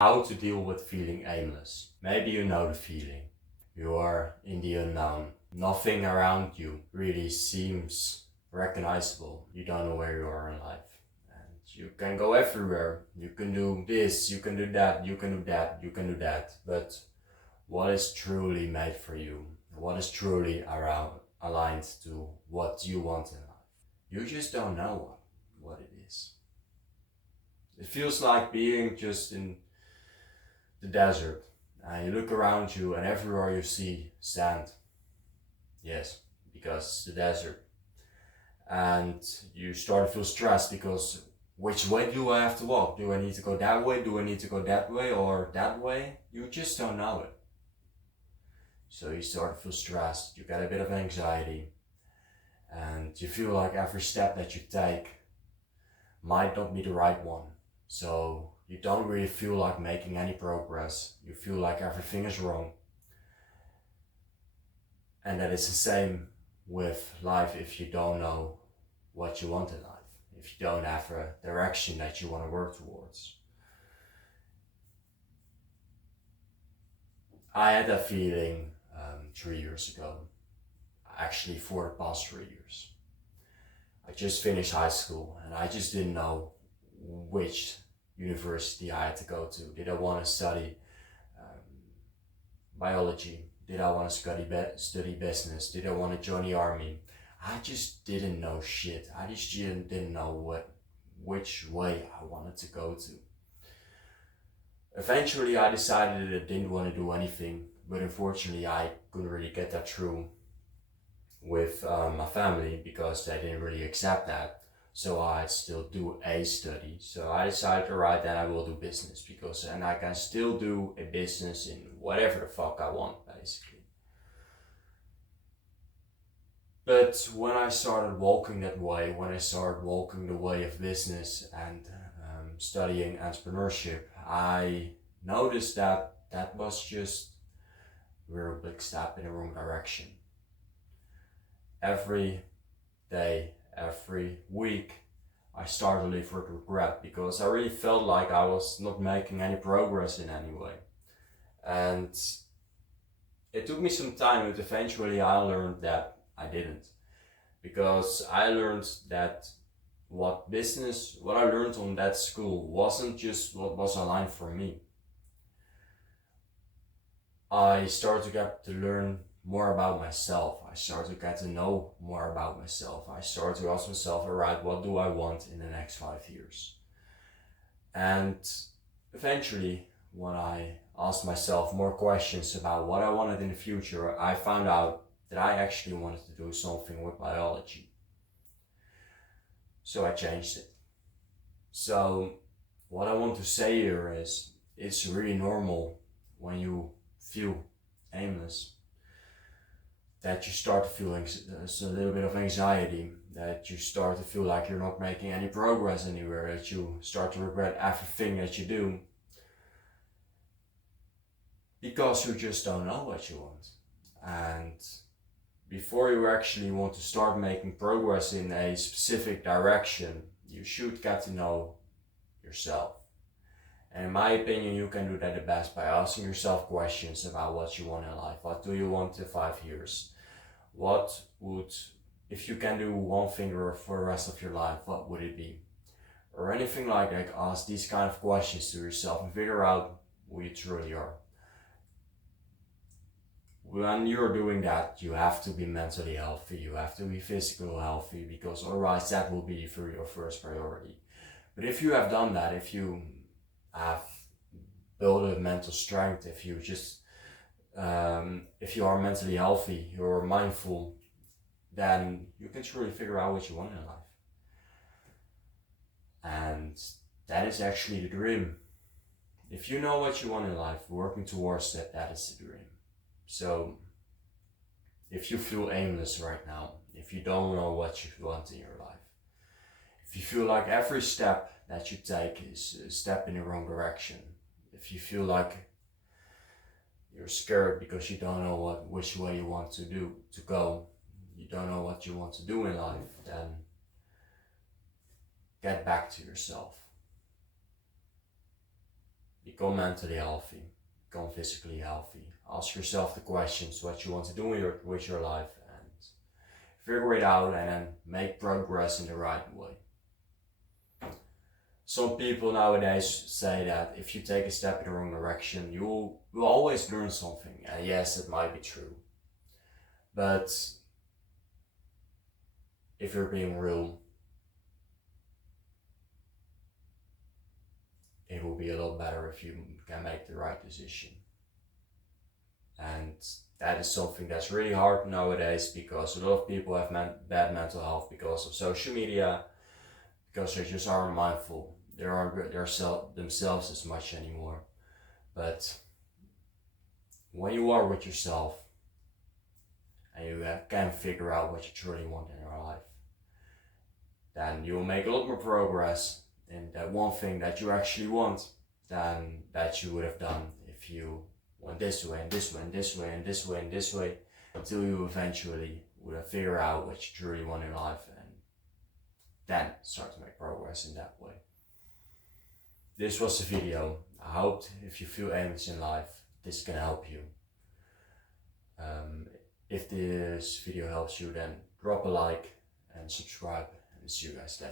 How to deal with feeling aimless. Maybe you know the feeling. You are in the unknown. Nothing around you really seems recognizable. You don't know where you are in life. And you can go everywhere. You can do this, you can do that, you can do that, you can do that. But what is truly made for you? What is truly aligned to what you want in life? You just don't know what it is. It feels like being just in the desert, and you look around you and everywhere you see sand. Yes, because the desert. And you start to feel stressed because which way do I have to walk? Do I need to go that way? Do I need to go that way or that way? You just don't know it. So you start to feel stressed, you get a bit of anxiety, and you feel like every step that you take might not be the right one. So you don't really feel like making any progress. You feel like everything is wrong. And that is the same with life if you don't know what you want in life. If you don't have a direction that you want to work towards. I had that feeling 3 years ago. Actually for the past 3 years. I just finished high school and I just didn't know which university I had to go to. Did I want to study biology? Did I want to study business? Did I want to join the army? I just didn't know shit. I just didn't know which way I wanted to go to. Eventually I decided that I didn't want to do anything, but unfortunately I couldn't really get that through with my family because they didn't really accept that. So I still do a study. So I decided, alright, then I will do business and I can still do a business in whatever the fuck I want, basically. But when I started walking that way, when I started walking the way of business and studying entrepreneurship, I noticed that that was just a real big step in the wrong direction. Every day, every week, I started to live with regret because I really felt like I was not making any progress in any way. And it took me some time, but eventually I learned that I didn't. Because I learned that what I learned on that school wasn't just what was aligned for me. I started to get to learn more about myself. I started to get to know more about myself. I started to ask myself, alright, what do I want in the next 5 years? And eventually, when I asked myself more questions about what I wanted in the future, I found out that I actually wanted to do something with biology. So I changed it. So what I want to say here is, it's really normal when you feel aimless, that you start to feel a little bit of anxiety, that you start to feel like you're not making any progress anywhere, that you start to regret everything that you do, because you just don't know what you want. And before you actually want to start making progress in a specific direction, you should get to know yourself. And in my opinion, you can do that the best by asking yourself questions about what you want in life. What do you want in 5 years? If you can do one thing for the rest of your life, what would it be? Or anything like that. Ask these kind of questions to yourself and figure out who you truly are. When you're doing that, you have to be mentally healthy, you have to be physically healthy, because otherwise that will be for your first priority. But if you have done that, if you have built a mental strength, if you are mentally healthy, you're mindful, then you can truly figure out what you want in life. And that is actually the dream. If you know what you want in life, working towards that, that is the dream. So if you feel aimless right now, if you don't know what you want in your life, if you feel like every step that you take is a step in the wrong direction, if you feel like you're scared because you don't know which way you want to go, you don't know what you want to do in life, then get back to yourself. become mentally healthy, become physically healthy. Ask yourself the questions what you want to do with your life and figure it out and then make progress in the right way. Some people nowadays say that if you take a step in the wrong direction, you will always learn something. And yes, it might be true. But if you're being real, it will be a lot better if you can make the right decision. And that is something that's really hard nowadays because a lot of people have bad mental health because of social media, because they just aren't mindful. They aren't themselves as much anymore. But when you are with yourself and you can figure out what you truly want in your life, then you will make a lot more progress in that one thing that you actually want than that you would have done if you went this way and this way and this way and this way and this way until you eventually would have figured out what you truly want in life and then start to make progress in that way. This was the video. I hope if you feel aimless in life, this can help you. If this video helps you, then drop a like and subscribe and see you guys later.